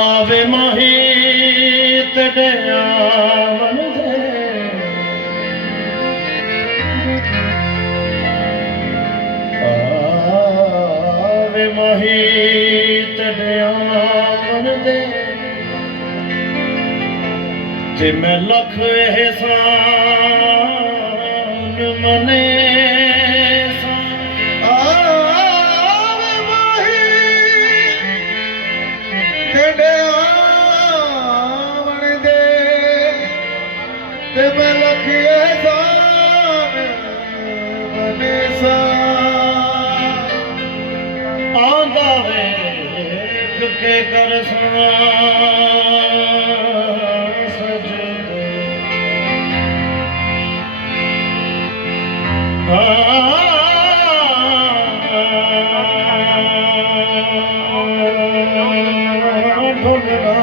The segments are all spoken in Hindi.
आवे माही तेरे आवन दे आवे माही तेरे आवन दे ते मैं लख एहसान मने मैं लखिए जान बने सा आंदा वेख के कर सजदे ढोलना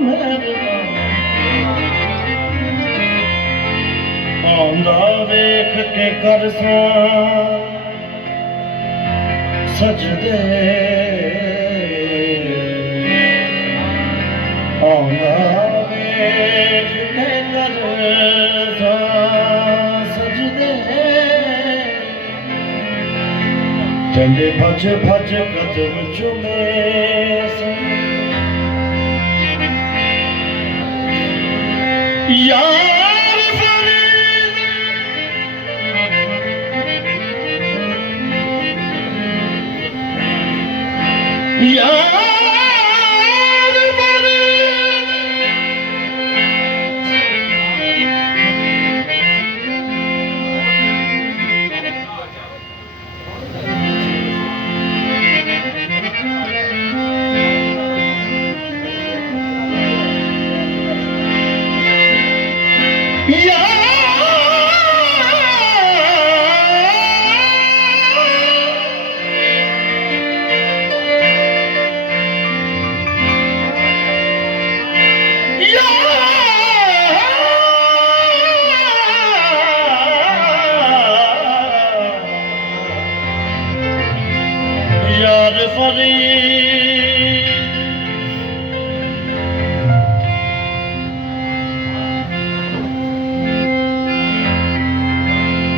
मेरे आंदा वेख के कर सजदे आंदा वेख के कर सजदे चले भज भज कदम चुमे यार यार फरीद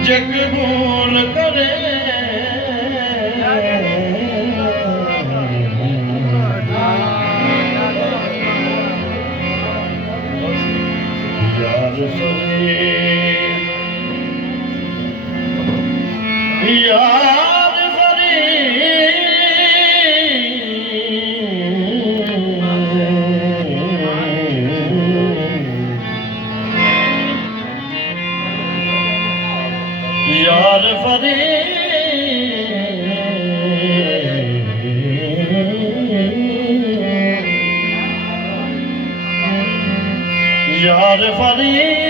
जग भूल करे यार फरीद यार यार फरीद यार फरीद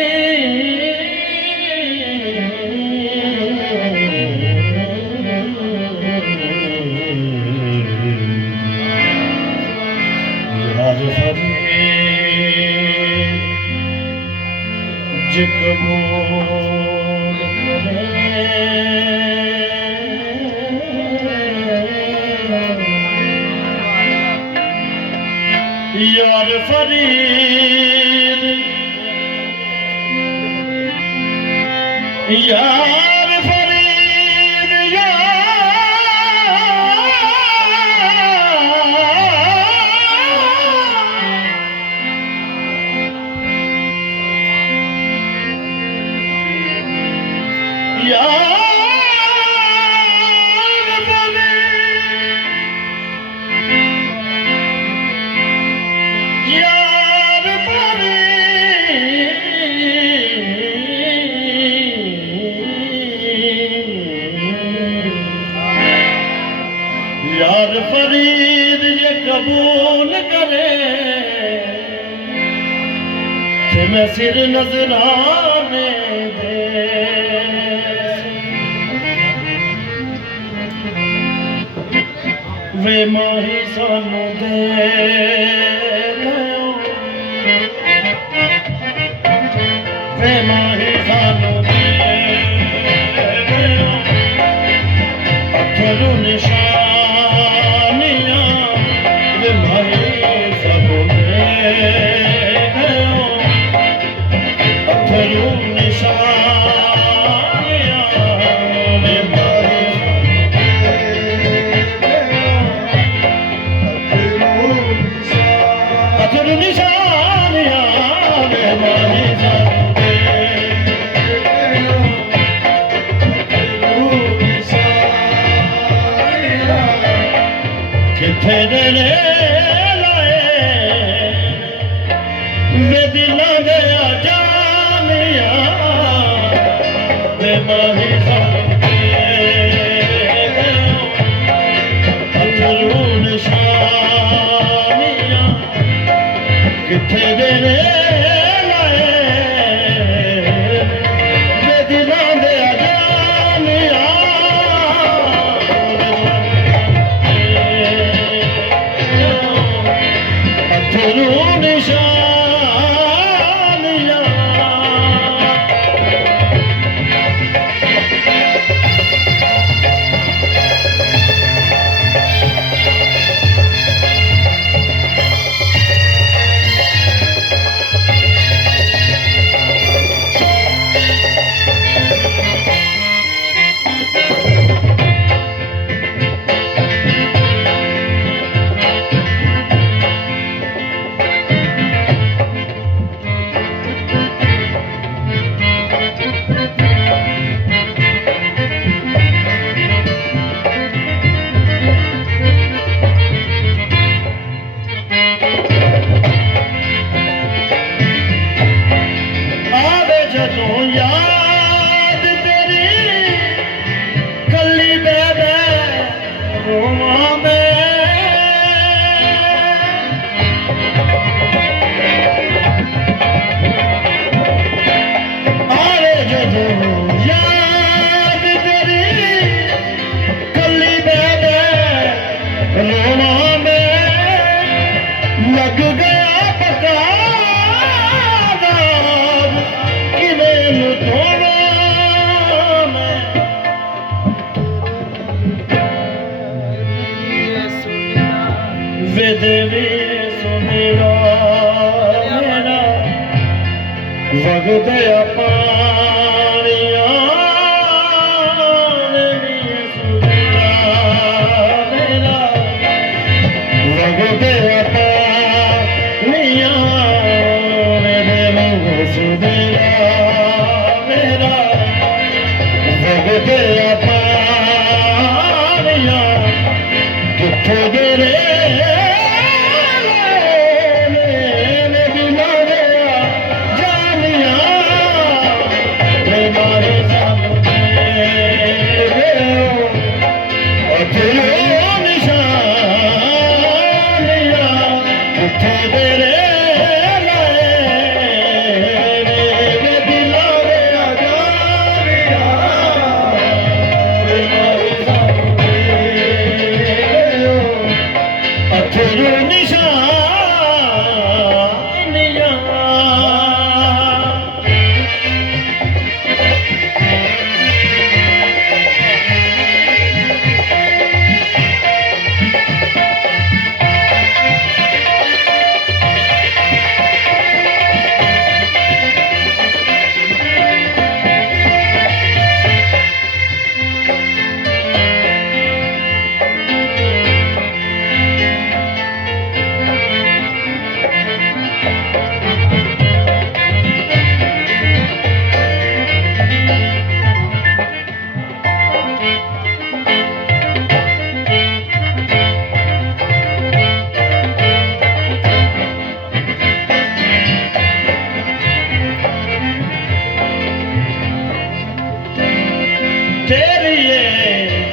यार फरीद जे कबूल यार फरीद यार फरीद यार यार फरीद ये कबूल करे थे मैं सिर नजराने दे वे माही सानू दे वे माही सानू दे अथरू निशानियां वे माही ਵੇਲੇ ਲਾਏ ਵੇ ਦਿਲਾਂ ਦੇ ਜਾਨੀਆਂ ਵੇ ਮਾਹੀ ਸਾਨੂੰ ਦੇ ਅਥਰੂ ਨਿਸ਼ਾਨੀਆਂ ਕਿੱਥੇ ਵੇਲੇ ਜਦੋਂ ਯਾਦ ਤੇਰੀ ਕੱਲੀ ਬਹਿ ਬਹਿ ਰੋਵਾਂ ਮੈਂ ਆਵੇ ਜਦੋਂ ਯਾਦ ਤੇਰੀ ਕੱਲੀ ਬਹਿ ਬਹਿ ਰੋਵਾਂ ਮੈਂ ਲੱਗ ਗਿਆ ਪਤਾ ਦੇਵੇ ਸੁਨੇਹਾ ਮੇਰਾ ਵਗਦੇ ਪਾਣੀਆਂ ਦੇਵੇ ਸੁਨੇਹਾ ਮੇਰਾ ਵਗਦੇ ਪਾਣੀਆਂ ਦੇਵੇ ਸੁਨੇਹਾ ਮੇਰਾ ਵਗਦੇ ਪਾਣੀਆਂ ਕਿੱਥੇ ਗਏ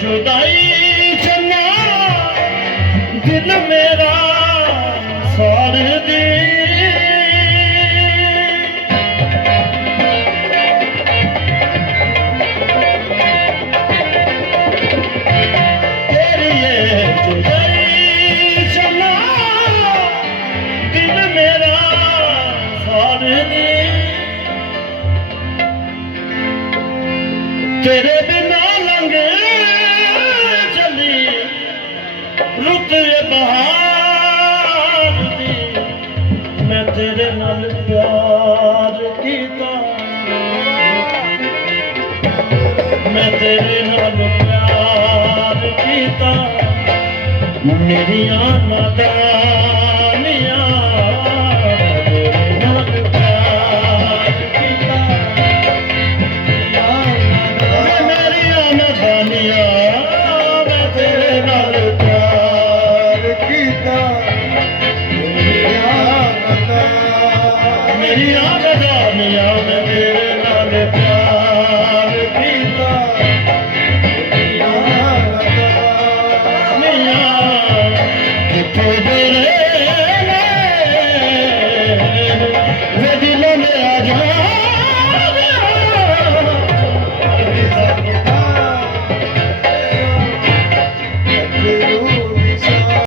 जुदाई चन्ना दिल मेरा साड़ दे तेरी ये जुदाई चन्ना दिल मेरा साड़ दे तेरे बिना लंघे रुत बहार दी मैं तेरे नाल प्यार कीता मैं तेरे नाल प्यार कीता मेरिया नादानियां तेरे नाल प्यार कीता मेरिया नादानियां मैं तेरे नाल प्यार कीता मेरी आगदा मिया मैं तेरे नाल प्यार कीता मिया किथे तेरे